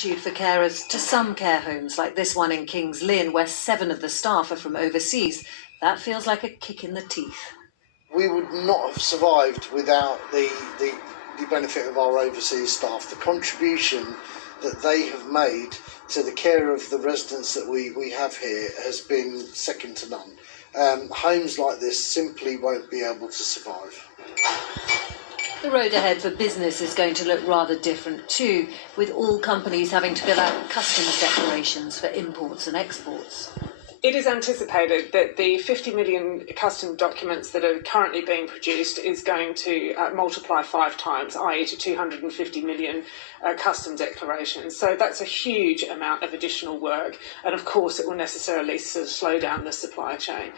gratitude for carers to some care homes, like this one in Kings Lynn, where 7 of the staff are from overseas. That feels like a kick in the teeth. We would not have survived without the benefit of our overseas staff. The contribution that they have made to the care of the residents that we have here has been second to none. Homes like this simply won't be able to survive. The road ahead for business is going to look rather different too, with all companies having to fill out customs declarations for imports and exports. It is anticipated that the 50 million custom documents that are currently being produced is going to multiply 5 times, i.e. to 250 million custom declarations. So that's a huge amount of additional work, and of course it will necessarily sort of slow down the supply chain.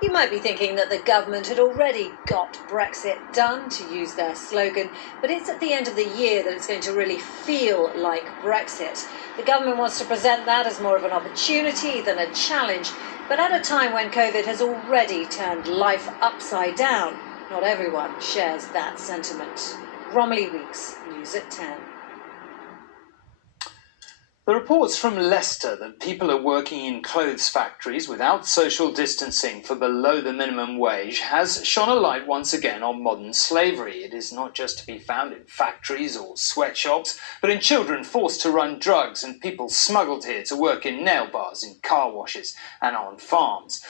You might be thinking that the government had already got Brexit done, to use their slogan, but it's at the end of the year that it's going to really feel like Brexit. The government wants to present that as more of an opportunity than a challenge, but at a time when COVID has already turned life upside down. Not everyone shares that sentiment. Romilly Weeks, News at 10. The reports from Leicester that people are working in clothes factories without social distancing for below the minimum wage has shone a light once again on modern slavery. It is not just to be found in factories or sweatshops, but in children forced to run drugs and people smuggled here to work in nail bars, in car washes and on farms.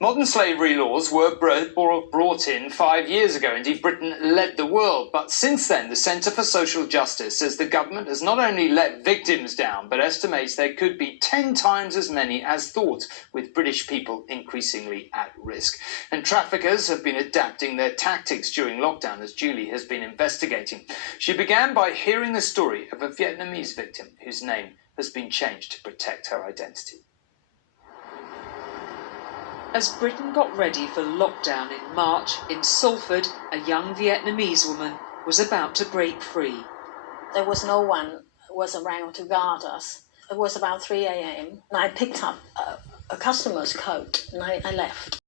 Modern slavery laws were brought in 5 years ago. Indeed, Britain led the world. But since then, the Centre for Social Justice says the government has not only let victims down, but estimates there could be 10 times as many as thought, with British people increasingly at risk. And traffickers have been adapting their tactics during lockdown, as Julie has been investigating. She began by hearing the story of a Vietnamese victim whose name has been changed to protect her identity. As Britain got ready for lockdown in March, in Salford, a young Vietnamese woman was about to break free. There was no one who was around to guard us. It was about 3 a.m. and I picked up a customer's coat and I left.